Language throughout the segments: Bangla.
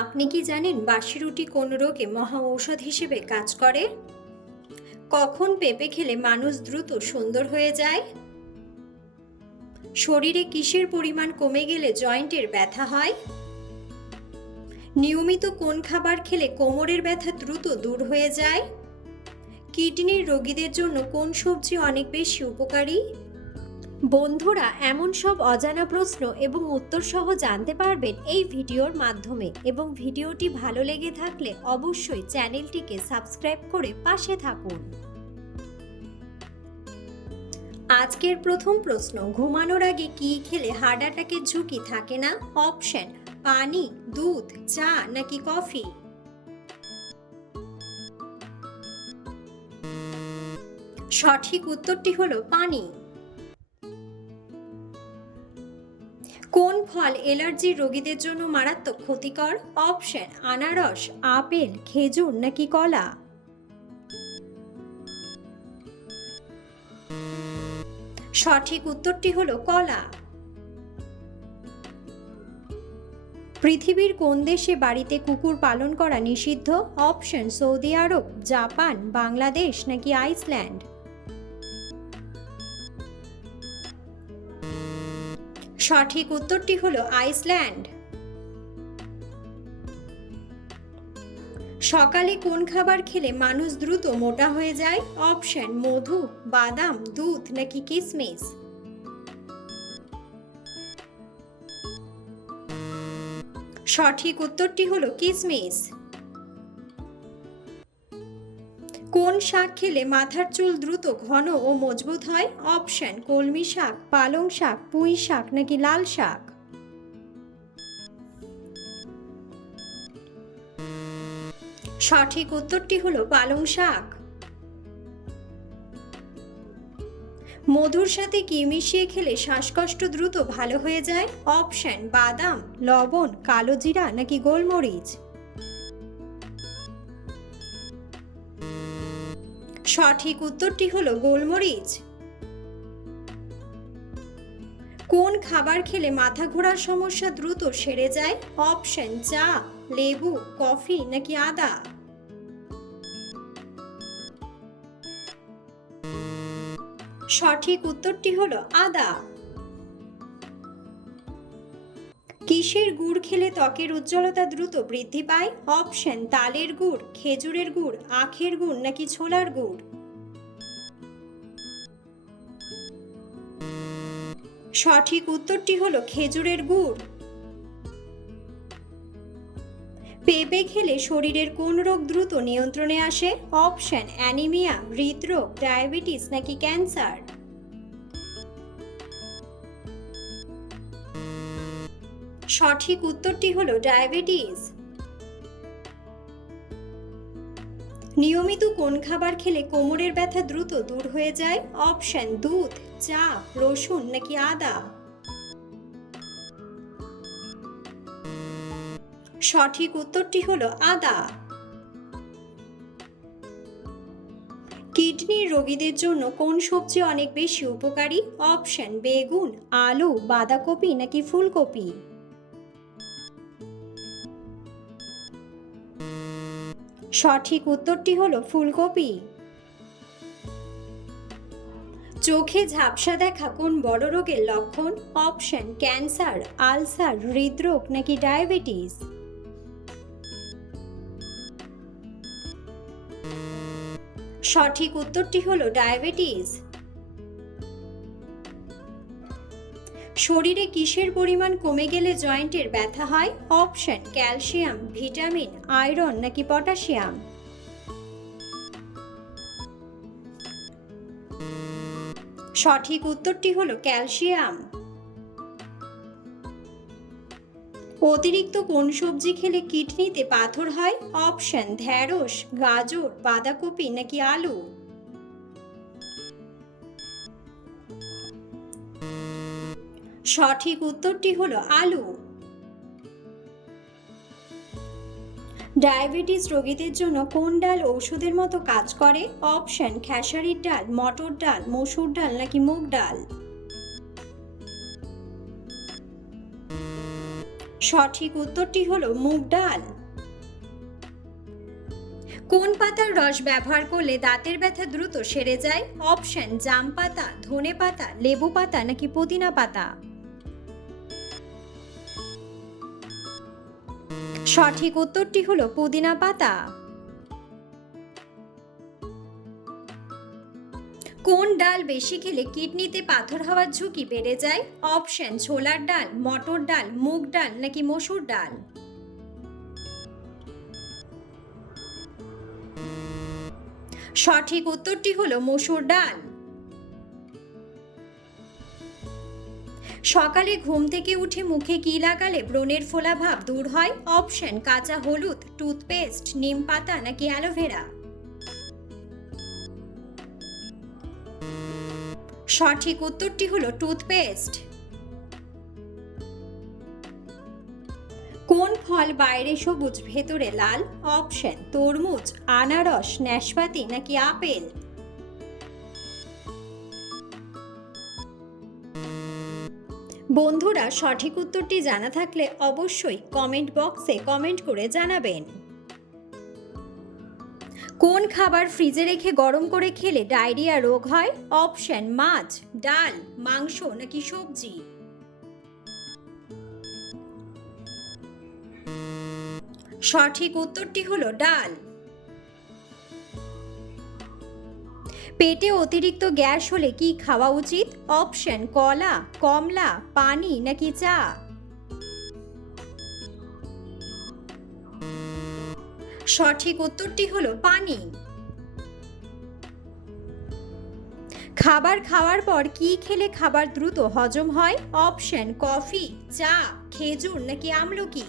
আপনি কি জানেন বাসি রুটি কোন রোগে মহা ঔষধ হিসেবে কাজ করে? কখন পেঁপে খেলে মানুষ দ্রুত সুন্দর হয়ে যায়? শরীরে কিসের পরিমাণ কমে গেলে জয়েন্টের ব্যথা হয়? নিয়মিত কোন খাবার খেলে কোমরের ব্যথা দ্রুত দূর হয়ে যায়? কিডনির রোগীদের জন্য কোন সবজি অনেক বেশি উপকারী? বন্ধুরা, এমন সব অজানা প্রশ্ন এবং উত্তর সহ জানতে পারবেন এই ভিডিওর মাধ্যমে, এবং ভিডিওটি ভালো লেগে থাকলে অবশ্যই চ্যানেলটিকে সাবস্ক্রাইব করে পাশে থাকুন। আজকের প্রথম প্রশ্ন, ঘুমানোর আগে কি খেলে হার্ট অ্যাটাকের ঝুঁকি থাকে না? অপশন: পানি, দুধ, চা নাকি কফি? সঠিক উত্তরটি হলো পানি। কোন ফল অ্যালার্জির রোগীদের জন্য মারাত্মক ক্ষতিকর? অপশন: আনারস, আপেল, খেজুর নাকি কলা? সঠিক উত্তরটি হলো কলা। পৃথিবীর কোন দেশে বাড়িতে কুকুর পালন করা নিষিদ্ধ? অপশন: সৌদি আরব, জাপান, বাংলাদেশ নাকি আইসল্যান্ড? সঠিক উত্তরটি হলো আইসল্যান্ড। সকালে কোন খাবার খেলে মানুষ দ্রুত মোটা হয়ে যায়? অপশন: মধু, বাদাম, দুধ নাকি কিশমিশ? সঠিক উত্তরটি হলো কিশমিশ। কোন শাক খেলে মাথার চুল দ্রুত ঘন ও মজবুত হয়? অপশন: কলমি শাক, পালং শাক, পুঁই শাক নাকি লাল শাক? সঠিক উত্তরটি হলো পালং শাক। মধুর সাথে কি মিশিয়ে খেলে শ্বাসকষ্ট দ্রুত ভালো হয়ে যায়? অপশন: বাদাম, লবণ, কালো জিরা নাকি গোলমরিচ? সঠিক উত্তরটি হলো গোলমরিচ। কোন খাবার খেলে মাথা ঘোরার সমস্যা দ্রুত সেরে যায়? অপশন: চা, লেবু, কফি নাকি আদা? সঠিক উত্তরটি হলো আদা। কিসের গুড় খেলে ত্বকের উজ্জ্বলতা দ্রুত বৃদ্ধি পায়? অপশন: তালের গুড়, খেজুরের গুড়, আখের গুড় নাকি ছোলার গুড়? সঠিক উত্তরটি হলো খেজুরের গুড়। পেঁপে খেলে শরীরের কোন রোগ দ্রুত নিয়ন্ত্রণে আসে? অপশন: অ্যানিমিয়া, হৃদরোগ, ডায়াবেটিস নাকি ক্যান্সার? সঠিক উত্তরটি হলো ডায়াবেটিস। নিয়মিত কোন খাবার খেলে কোমরের ব্যথা দ্রুত দূর হয়ে যায়? অপশন: দুধ, চা, রসুন নাকি আদা? সঠিক উত্তরটি হলো আদা। কিডনির রোগীদের জন্য কোন সবজি অনেক বেশি উপকারী? অপশন: বেগুন, আলু, বাঁধাকপি নাকি ফুলকপি? সঠিক উত্তরটি হলো ফুলকপি। চোখে ঝাপসা দেখা কোন বড় রোগের লক্ষণ? অপশন: ক্যান্সার, আলসার, হৃদরোগ নাকি ডায়াবেটিস? সঠিক উত্তরটি হলো ডায়াবেটিস। শরীরে কিসের পরিমাণ কমে গেলে জয়েন্টের ব্যথা হয়? অপশন: ক্যালসিয়াম, ভিটামিন, আয়রন নাকি পটাশিয়াম? সঠিক উত্তরটি হলো ক্যালসিয়াম। অতিরিক্ত কোন সবজি খেলে কিডনিতে পাথর হয়? অপশন: ঢ্যাঁড়স, গাজর, বাঁধাকপি নাকি আলু? সঠিক উত্তরটি হলো আলু। ডায়াবেটিস রোগীদের জন্য কোন ডাল ঔষধের মতো কাজ করে? অপশন: খেসারির ডাল, মটর ডাল, মসুর ডাল নাকি মুগ ডাল? সঠিক উত্তরটি হলো মুগ ডাল। কোন পাতার রস ব্যবহার করলে দাঁতের ব্যথা দ্রুত সেরে যায়? অপশন জাম পাতা, ধনে পাতা, লেবু পাতা নাকি পুদিনা পাতা। সঠিক উত্তরটি হলো পুদিনা পাতা। কোন ডাল বেশি খেলে কিডনিতে পাথর হওয়ার ঝুঁকি বেড়ে যায়? অপশন ছোলার ডাল, মটর ডাল, মুগ ডাল নাকি মসুর ডাল। সঠিক উত্তরটি হলো মসুর ডাল। সকালে ঘুম থেকে উঠে মুখে কি লাগালে ব্রণের ফোলা ভাব দূর হয়? অপশন কাঁচা হলুদ, টুথপেস্ট, নিম পাতা নাকি অ্যালোভেরা। সঠিক উত্তরটি হলো টুথপেস্ট। কোন ফল বাইরে সবুজ ভেতরে লাল? অপশন তরমুজ, আনারস, নাশপাতি নাকি আপেল। বন্ধুরা, সঠিক উত্তরটি জানা থাকলে অবশ্যই কমেন্ট বক্সে কমেন্ট করে জানাবেন। কোন খাবার ফ্রিজে রেখে গরম করে খেলে ডায়রিয়া রোগ হয়? অপশন মাছ, ডাল, মাংস নাকি সবজি। সঠিক উত্তরটি হলো ডাল। পেটে অতিরিক্ত গ্যাস হলে কি খাওয়া উচিত? অপশন কলা, কমলা, পানি নাকি চা। সঠিক উত্তরটি হলো পানি। খাবার খাওয়ার পর কি খেলে খাবার দ্রুত হজম হয়? অপশন কফি, চা, খেজুর নাকি আমলকি।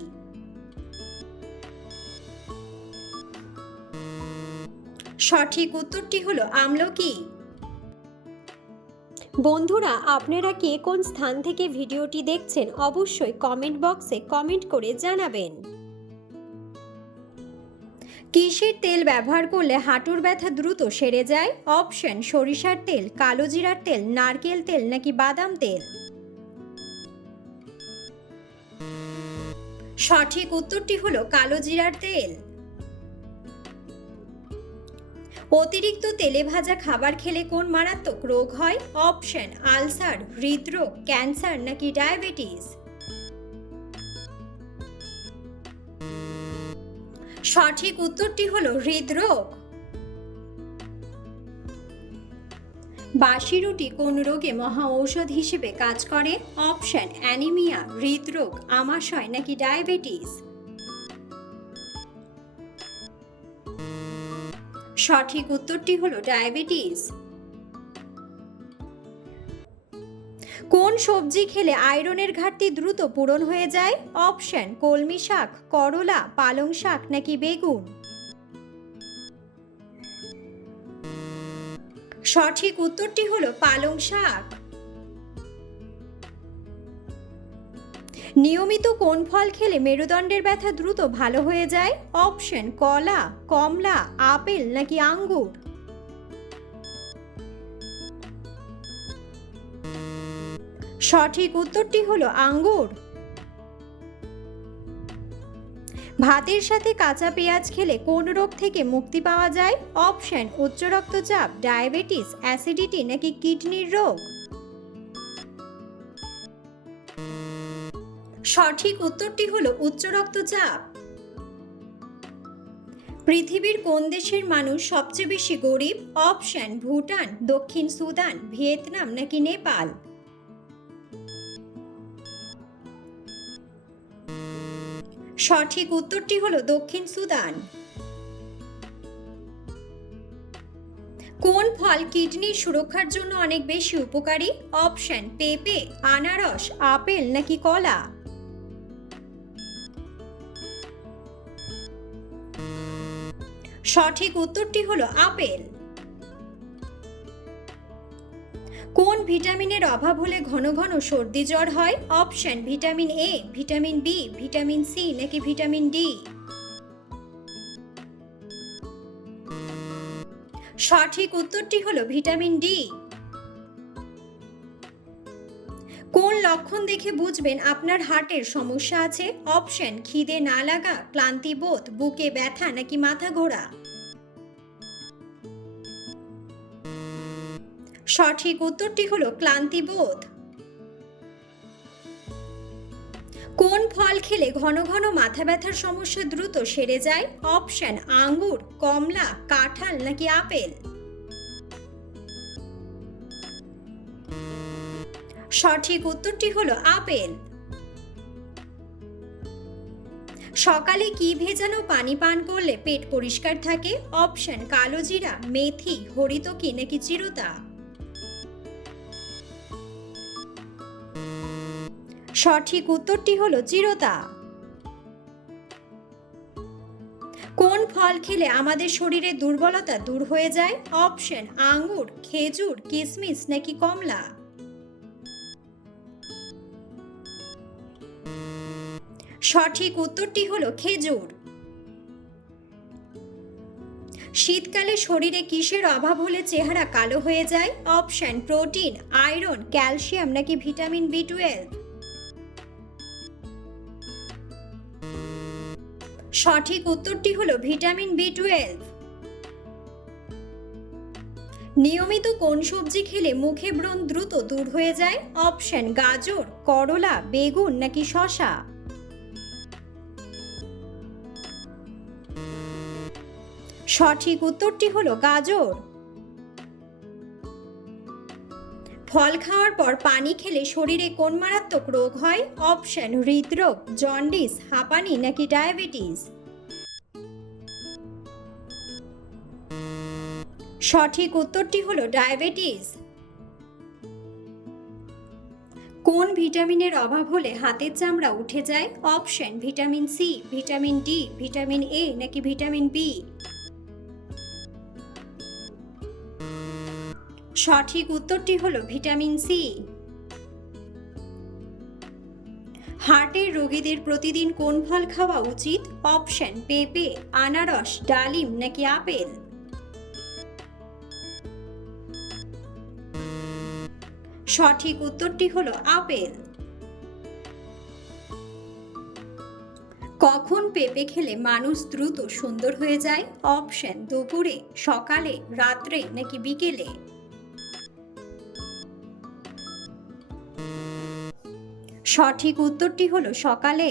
সঠিক উত্তরটি হলো আমলকি। বন্ধুরা, আপনারা কে কোন স্থান থেকে ভিডিওটি দেখছেন অবশ্যই কমেন্ট বক্সে কমেন্ট করে জানাবেন। কিসের তেল ব্যবহার করলে হাঁটুর ব্যথা দ্রুত সেরে যায়? অপশন সরিষার তেল, কালো জিরার তেল, নারকেল তেল নাকি বাদাম তেল। সঠিক উত্তরটি হলো কালো জিরার তেল। অতিরিক্ত তেলে ভাজা খাবার খেলে কোন মারাত্মক রোগ হয়? অপশন আলসার, হৃদরোগ, ক্যান্সার নাকি ডায়াবেটিস। সঠিক উত্তরটি হলো হৃদরোগ। বাসি রুটি কোন রোগে মহা ঔষধ হিসেবে কাজ করে? অপশন অ্যানিমিয়া, হৃদরোগ, আমাশয় নাকি ডায়াবেটিস। সঠিক উত্তরটি হলো ডায়াবেটিস। কোন সবজি খেলে আয়রনের ঘাটতি দ্রুত পূরণ হয়ে যায়? অপশন কলমি শাক, করলা, পালং শাক নাকি বেগুন। সঠিক উত্তরটি হলো পালং শাক। নিয়মিত কোন ফল খেলে মেরুদণ্ডের ব্যথা দ্রুত ভালো হয়ে যায়? অপশন কলা, কমলা, আপেল নাকি আঙ্গুর। সঠিক উত্তরটি হলো আঙ্গুর। ভাতের সাথে কাঁচা পেঁয়াজ খেলে কোন রোগ থেকে মুক্তি পাওয়া যায়? অপশন উচ্চ রক্তচাপ, ডায়াবেটিস, অ্যাসিডিটি নাকি কিডনির রোগ। সঠিক উত্তরটি হলো উচ্চ রক্তচাপ। পৃথিবীর কোন দেশের মানুষ সবচেয়ে বেশি গরিব? অপশন ভুটান, দক্ষিণ সুদান, ভিয়েতনাম নাকি নেপাল। সঠিক উত্তরটি হলো দক্ষিণ সুদান। কোন ফল কিডনির সুরক্ষার জন্য অনেক বেশি উপকারী? অপশন পেঁপে, আনারস, আপেল নাকি কলা। সঠিক উত্তরটি হলো আপেল। কোন ভিটামিনের অভাব হলে ঘন ঘন সর্দি জ্বর হয়? Option vitamin A, vitamin B, vitamin C নাকি ভিটামিন ডি। সঠিক উত্তরটি হলো ভিটামিন ডি। কোন লক্ষণ দেখে বুঝবেন আপনার হার্টের সমস্যা আছে? অপশন: খিদে না লাগা, ক্লান্তিবোধ, বুকে ব্যথা নাকি মাথা ঘোরা। সঠিক উত্তরটি হলো ক্লান্তিবোধ। কোন ফল খেলে ঘন ঘন মাথা ব্যথার সমস্যা দ্রুত সেরে যায়? অপশন: আঙ্গুর, কমলা, কাঁঠাল নাকি আপেল। সঠিক উত্তরটি হলো আপেল। সকালে কি ভেজানো পানি পান করলে পেট পরিষ্কার থাকে? অপশন: কালো জিরা, মেথি, হরিতকি নাকি চিরতা। সঠিক উত্তরটি হলো চিরতা। কোন ফল খেলে আমাদের শরীরে দুর্বলতা দূর হয়ে যায়? অপশন: আঙ্গুর, খেজুর, কিশমিশ নাকি কমলা। সঠিক উত্তরটি হলো খেজুর। শীতকালে শরীরে কিসের অভাব হলে চেহারা কালো হয়ে যায়? অপশন: প্রোটিন, আয়রন, ক্যালসিয়াম নাকি ভিটামিন বি12। সঠিক উত্তরটি হলো ভিটামিন বি12। নিয়মিত কোন সবজি খেলে মুখে ব্রণ দ্রুত দূর হয়ে যায়? অপশন: গাজর, করলা, বেগুন নাকি শসা। সঠিক উত্তরটি হলো গাজর। ফল খাওয়ার পর পানি খেলে শরীরে কোন মারাত্মক রোগ হয়? অপশন: হৃদরোগ, জন্ডিস, হাঁপানি নাকি ডায়াবেটিস। সঠিক উত্তরটি হলো ডায়াবেটিস। কোন ভিটামিনের অভাব হলে হাতের চামড়া উঠে যায়? Option: vitamin C, vitamin D, vitamin A নাকি ভিটামিন বি। সঠিক উত্তরটি হলো ভিটামিন সি। হার্টের রোগীদের প্রতিদিন কোন ফল খাওয়া উচিত? অপশন: পেঁপে, আনারস, ডালিম নাকি আপেল। সঠিক উত্তরটি হলো আপেল। কখন পেঁপে খেলে মানুষ দ্রুত সুন্দর হয়ে যায়? অপশন: দুপুরে, সকালে, রাত্রে নাকি বিকেলে। সঠিক উত্তরটি হলো সকালে।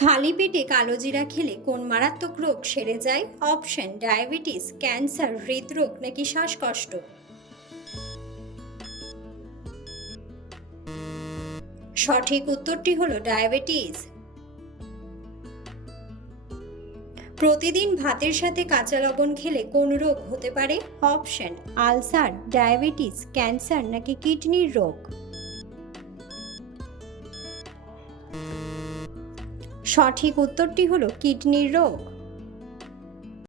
খালি পেটে কালোজিরা খেলে কোন মারাত্মক রোগ সেরে যায়? অপশন: ডায়াবেটিস, ক্যান্সার, হৃদরোগ নাকি শ্বাসকষ্ট। সঠিক উত্তরটি হলো ডায়াবেটিস। প্রতিদিন ভাতের সাথে কাঁচা লবণ খেলে কোন রোগ হতে পারে? অপশন: আলসার, ডায়াবেটিস, ক্যান্সার নাকি কিডনির রোগ। সঠিক উত্তরটি হলো কিডনির রোগ।